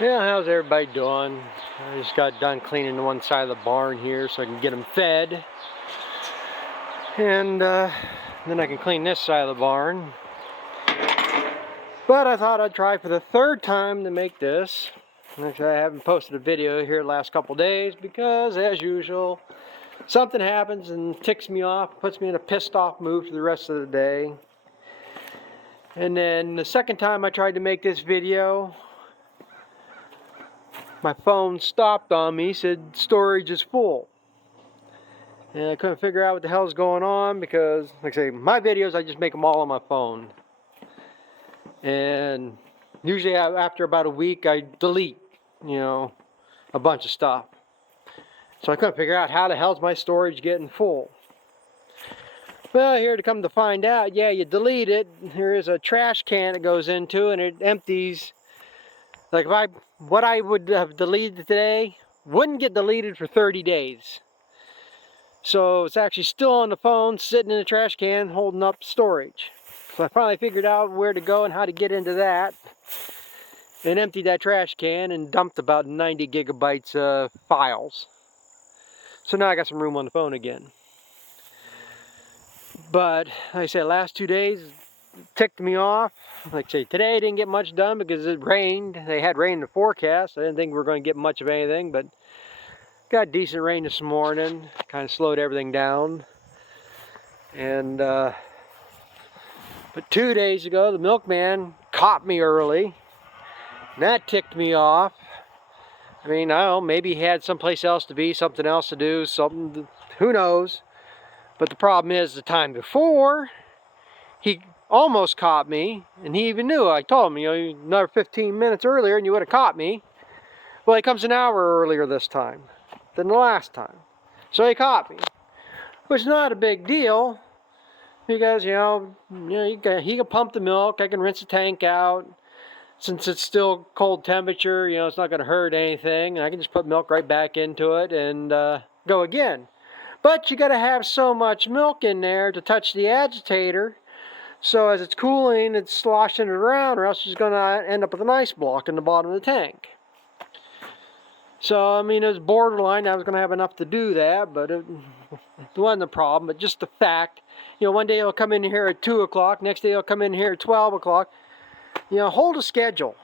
Yeah, how's everybody doing? I just got done cleaning the one side of the barn here so I can get them fed. And then I can clean this side of the barn. But I thought I'd try for the third time to make this. Actually, I haven't posted a video here the last couple days because, as usual, something happens and ticks me off, puts me in a pissed off mood for the rest of the day. And then the second time I tried to make this video, my phone stopped on me, said storage is full. And I couldn't figure out what the hell's going on because, like I say, my videos, I just make them all on my phone. And usually after about a week, I delete, a bunch of stuff. So I couldn't figure out how the hell's my storage getting full. Well, here to come to find out, yeah, you delete it. There is a trash can it goes into and it empties. Like what I would have deleted today wouldn't get deleted for 30 days. So it's actually still on the phone, sitting in the trash can, holding up storage. So I finally figured out where to go and how to get into that. And emptied that trash can and dumped about 90 gigabytes of files. So now I got some room on the phone again. But like I said, last 2 days ticked me off. Like I say, today I didn't get much done because it rained. They had rain in the forecast. I didn't think we were going to get much of anything, but got decent rain this morning. Kind of slowed everything down. And but 2 days ago, the milkman caught me early. And that ticked me off. I mean, I don't know, maybe he had someplace else to be, something else to do, something, who knows. But the problem is, the time before, he almost caught me, and he even knew. I told him, another 15 minutes earlier and you would have caught me. Well, he comes an hour earlier this time than the last time. So he caught me, which is not a big deal because, he can pump the milk, I can rinse the tank out. Since it's still cold temperature, it's not going to hurt anything. And I can just put milk right back into it and go again. But you got to have so much milk in there to touch the agitator. So as it's cooling, it's sloshing it around, or else it's going to end up with an ice block in the bottom of the tank. So, I mean, it was borderline. I was going to have enough to do that, but it wasn't a problem. But just the fact, one day it'll come in here at 2 o'clock, next day it'll come in here at 12 o'clock. Hold a schedule.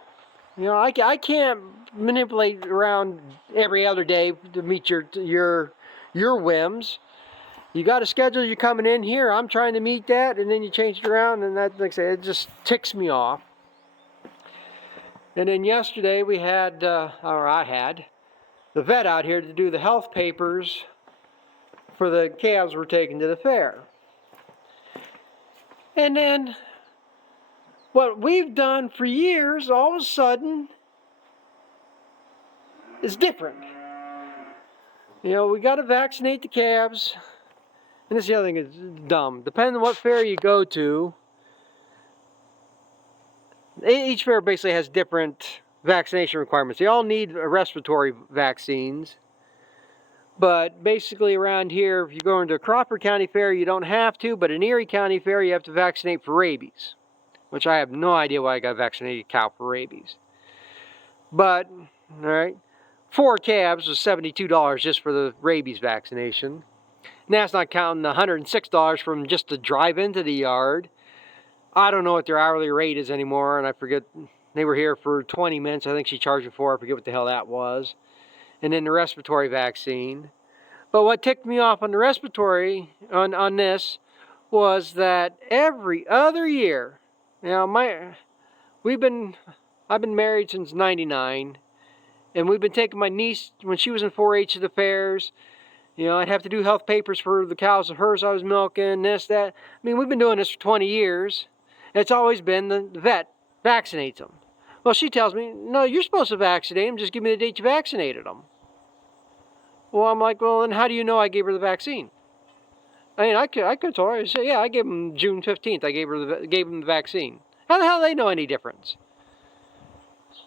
I can't manipulate around every other day to meet your whims. You got a schedule, you're coming in here, I'm trying to meet that, and then you change it around, and that, like I say, it just ticks me off. And then yesterday we had, I had, the vet out here to do the health papers for the calves we're taking to the fair. And then what we've done for years, all of a sudden, is different. We got to vaccinate the calves. And this is the other thing that's dumb. Depending on what fair you go to, each fair basically has different vaccination requirements. They all need respiratory vaccines. But basically around here, if you go into a Crawford County fair, you don't have to. But in Erie County fair, you have to vaccinate for rabies. Which I have no idea why I got vaccinated a cow for rabies. But, alright, 4 calves was $72 just for the rabies vaccination. And that's not counting the $106 from just to drive into the yard. I don't know what their hourly rate is anymore, and I forget, they were here for 20 minutes. I think she charged me for it. I forget what the hell that was. And then the respiratory vaccine. But what ticked me off on the respiratory, on this, was that every other year, I've been married since '99, and we've been taking my niece when she was in 4-H to the fairs. I'd have to do health papers for the cows of hers I was milking, this, that. I mean, we've been doing this for 20 years. It's always been the vet vaccinates them. Well, she tells me, no, you're supposed to vaccinate them. Just give me the date you vaccinated them. Well, I'm like, well, then how do you know I gave her the vaccine? I mean, I could tell her. I said, yeah, I gave them June 15th. I gave them the vaccine. How the hell do they know any difference?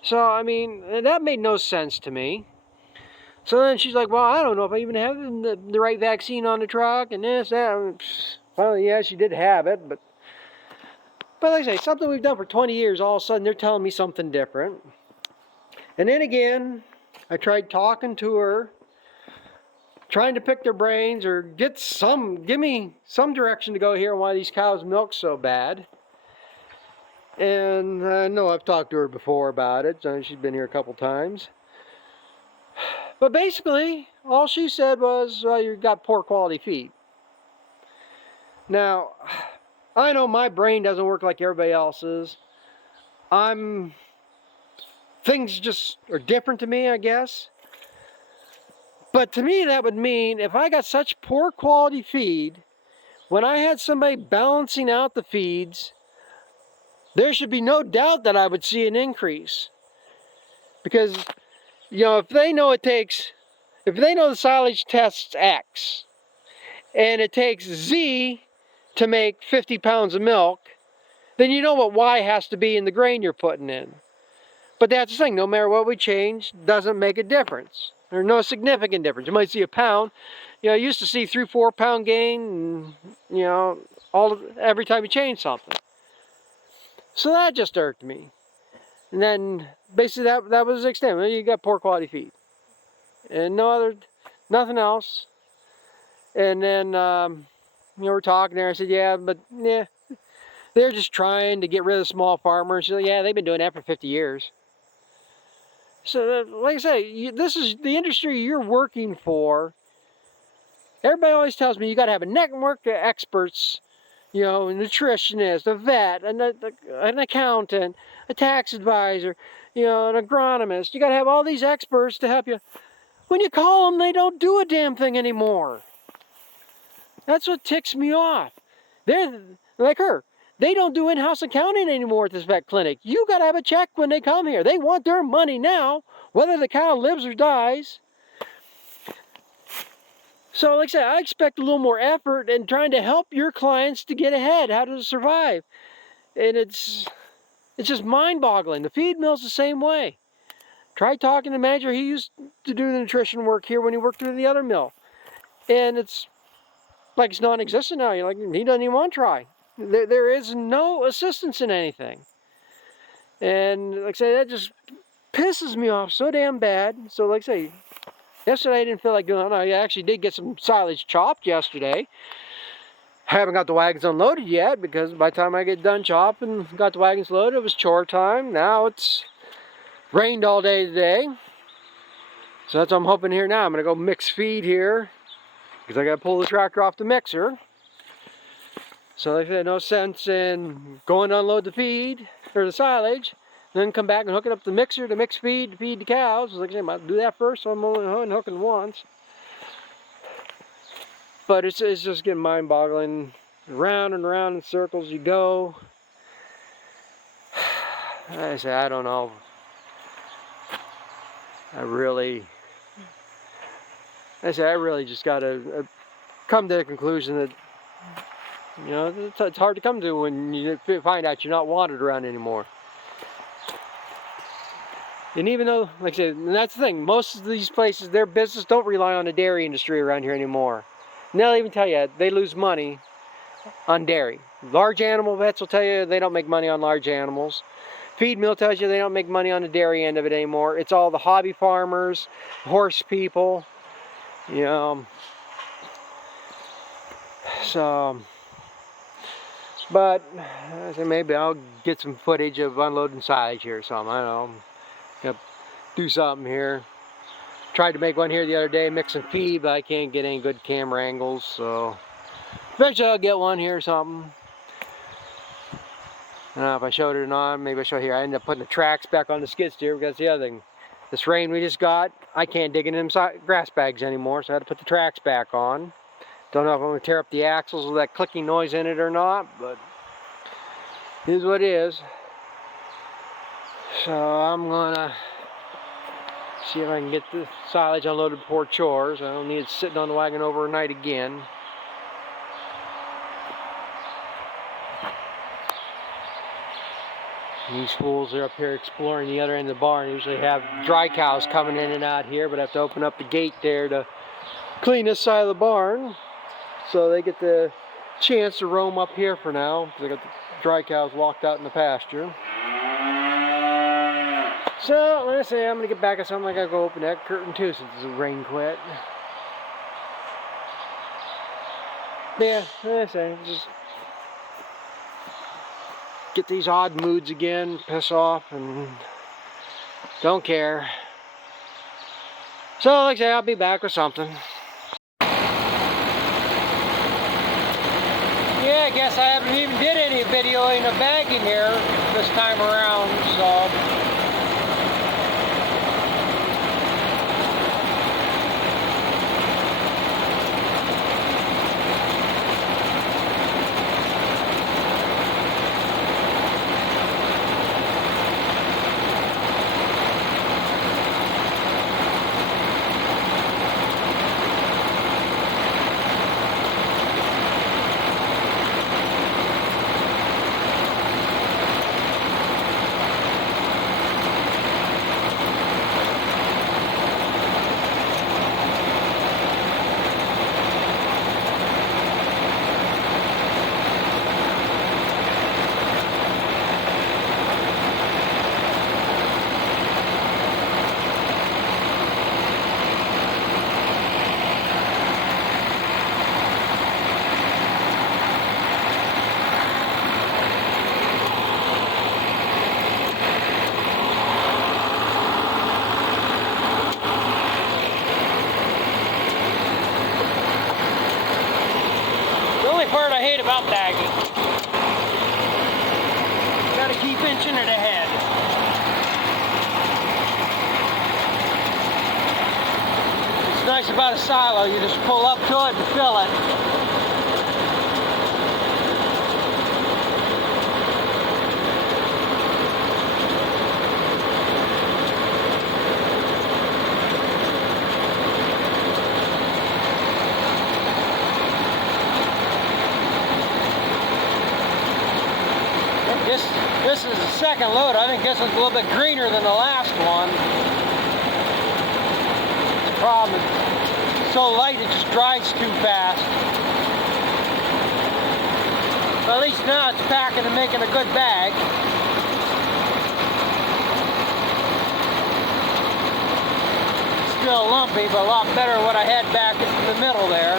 So, I mean, that made no sense to me. So then she's like, well, I don't know if I even have the right vaccine on the truck and this, that. Well, yeah, she did have it, but like I say, something we've done for 20 years, all of a sudden they're telling me something different. And then again, I tried talking to her, trying to pick their brains or give me some direction to go here on why these cows milk so bad. And I know I've talked to her before about it. She's been here a couple times. But basically, all she said was, well, you've got poor quality feed. Now, I know my brain doesn't work like everybody else's. Things just are different to me, I guess. But to me, that would mean if I got such poor quality feed, when I had somebody balancing out the feeds, there should be no doubt that I would see an increase. Because, you know, if they know the silage tests X, and it takes Z to make 50 pounds of milk, then you know what Y has to be in the grain you're putting in. But that's the thing, no matter what we change, doesn't make a difference. There's no significant difference. You might see a pound. You know, I used to see 3-4 pound gain, and, you know, every time you change something. So that just irked me. And then basically that was the extent. You got poor quality feed. And nothing else. And then, you know, we're talking there. I said, yeah, they're just trying to get rid of small farmers. She said, yeah, they've been doing that for 50 years. So, like I say, this is the industry you're working for. Everybody always tells me you got to have a network of experts, you know, a nutritionist, a vet, an accountant, a tax advisor, you know, an agronomist. You got to have all these experts to help you. When you call them, they don't do a damn thing anymore. That's what ticks me off. They're like her. They don't do in-house accounting anymore at this vet clinic. You got to have a check when they come here. They want their money now, whether the cow lives or dies. So like I said, I expect a little more effort in trying to help your clients to get ahead, how to survive. And it's just mind-boggling. The feed mill's the same way. Try talking to the manager. He used to do the nutrition work here when he worked through the other mill. And it's like it's non-existent now. You're like, he doesn't even want to try. There is no assistance in anything. And like I say, that just pisses me off so damn bad. So like I say, yesterday I didn't feel like doing it. I actually did get some silage chopped yesterday. Haven't got the wagons unloaded yet because by the time I get done chopping, got the wagons loaded, it was chore time. Now it's rained all day today. So that's what I'm hoping here now. I'm going to go mix feed here because I got to pull the tractor off the mixer. So like I said, no sense in going to unload the feed or the silage, then come back and hook it up to the mixer to mix feed to feed the cows. Like I said, I might do that first, so I'm only hooking once. But it's just getting mind-boggling. Round and round in circles you go. I say, I don't know. I really just got to come to the conclusion that, you know, it's hard to come to when you find out you're not wanted around anymore. And even though, like I said, and that's the thing, most of these places, their business don't rely on the dairy industry around here anymore. And they'll even tell you they lose money on dairy. Large animal vets will tell you they don't make money on large animals. Feed mill tells you they don't make money on the dairy end of it anymore. It's all the hobby farmers, horse people, you know. So, but I said maybe I'll get some footage of unloading silage here or something. I don't know. Yep, do something here. Tried to make one here the other day, mixing feed, but I can't get any good camera angles. So eventually I'll get one here or something. I don't know if I showed it or not. Maybe I show here. I ended up putting the tracks back on the skid steer because the other thing, this rain we just got, I can't dig in them grass bags anymore, so I had to put the tracks back on. Don't know if I'm going to tear up the axles with that clicking noise in it or not, but it is what it is. So I'm going to see if I can get the silage unloaded before chores. I don't need it sitting on the wagon overnight again. These fools are up here exploring the other end of the barn. Usually have dry cows coming in and out here, but I have to open up the gate there to clean this side of the barn. So they get the chance to roam up here for now, because I got the dry cows locked out in the pasture. So, like I say, I'm going to get back at something. I got to go open that curtain too since the rain quit. Yeah, like I say, just get these odd moods again, piss off, and don't care. So, like I say, I'll be back with something. Yeah, I guess I haven't even did any videoing of bagging here this time around, so... Part I hate about bagging. Gotta keep inching it ahead. What's nice about a silo, you just pull up to it and fill it. This is the second load. I think this one's a little bit greener than the last one. The problem is it's so light it just dries too fast. But at least now it's packing and making a good bag. Still lumpy, but a lot better than what I had back in the middle there.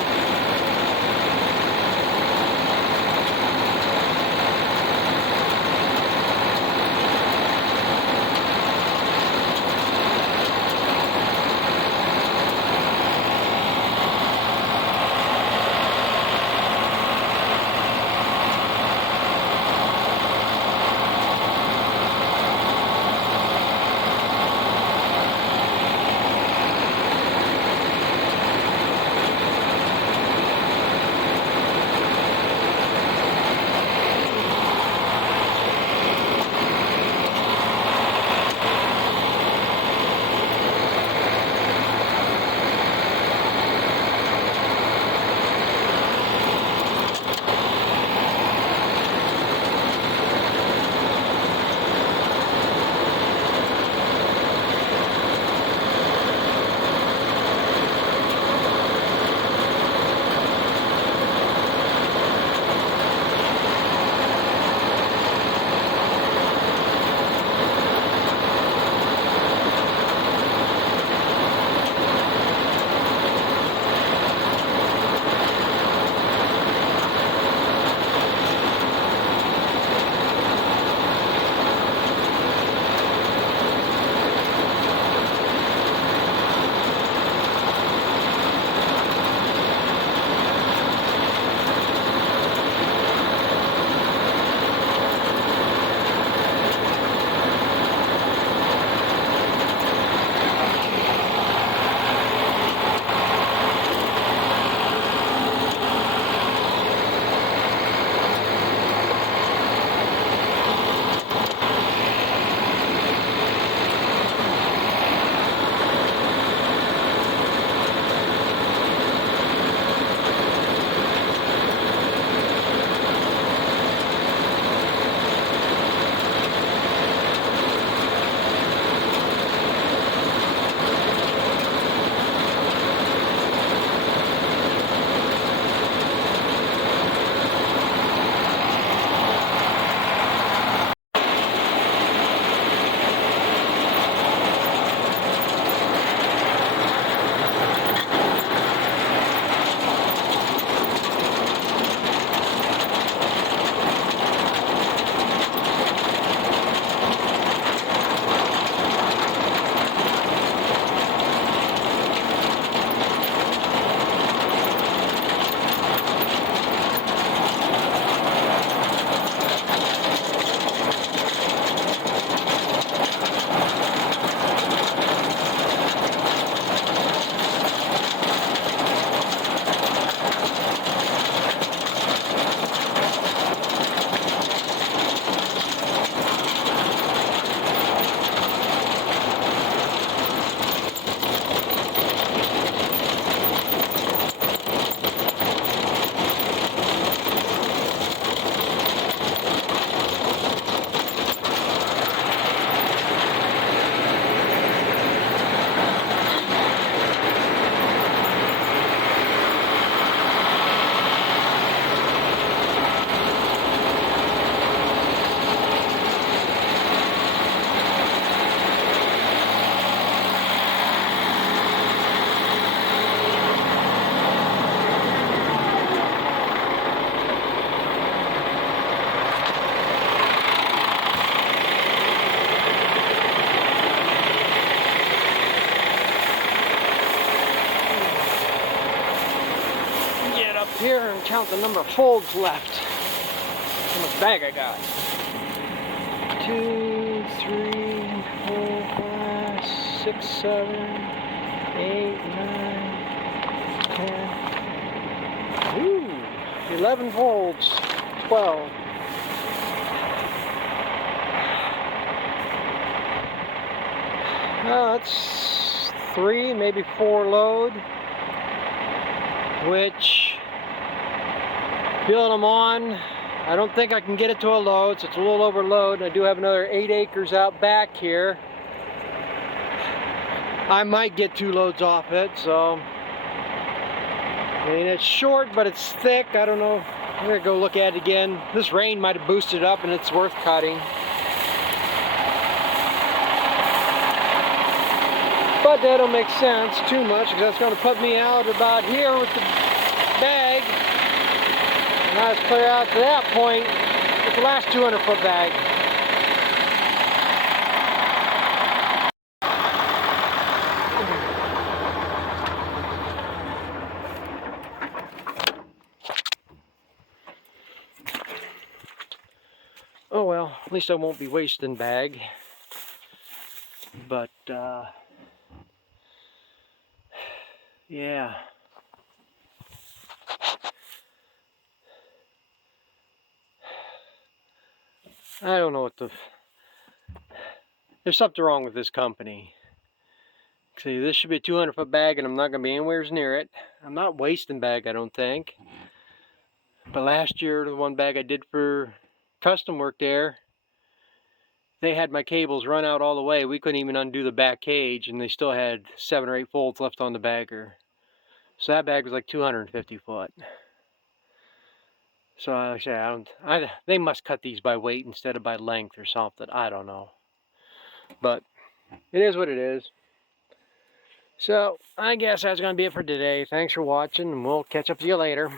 count the number of folds left. How much bag I got? 2, 3, 4, 5, 6, 7, 8, 9, 10. Ooh, 11 folds. 12. That's 3, maybe 4 load, which, feeling them on, I don't think I can get it to a load, so it's a little overload. I do have another 8 acres out back here. I might get 2 loads off it, so, I mean, it's short, but it's thick. I don't know. I'm gonna go look at it again. This rain might have boosted it up, and it's worth cutting. But that don't make sense too much, because that's going to put me out about here with the bag. And I was clear out to that point with the last 200-foot bag. Oh well, at least I won't be wasting bag. But, yeah. I don't know what there's something wrong with this company. See, this should be a 200-foot bag, and I'm not going to be anywhere near it. I'm not wasting bag, I don't think. But last year, the one bag I did for custom work there, they had my cables run out all the way. We couldn't even undo the back cage, and they still had 7 or 8 folds left on the bagger. So that bag was like 250 foot. So like I say, they must cut these by weight instead of by length or something. I don't know. But it is what it is. So I guess that's going to be it for today. Thanks for watching, and we'll catch up with you later.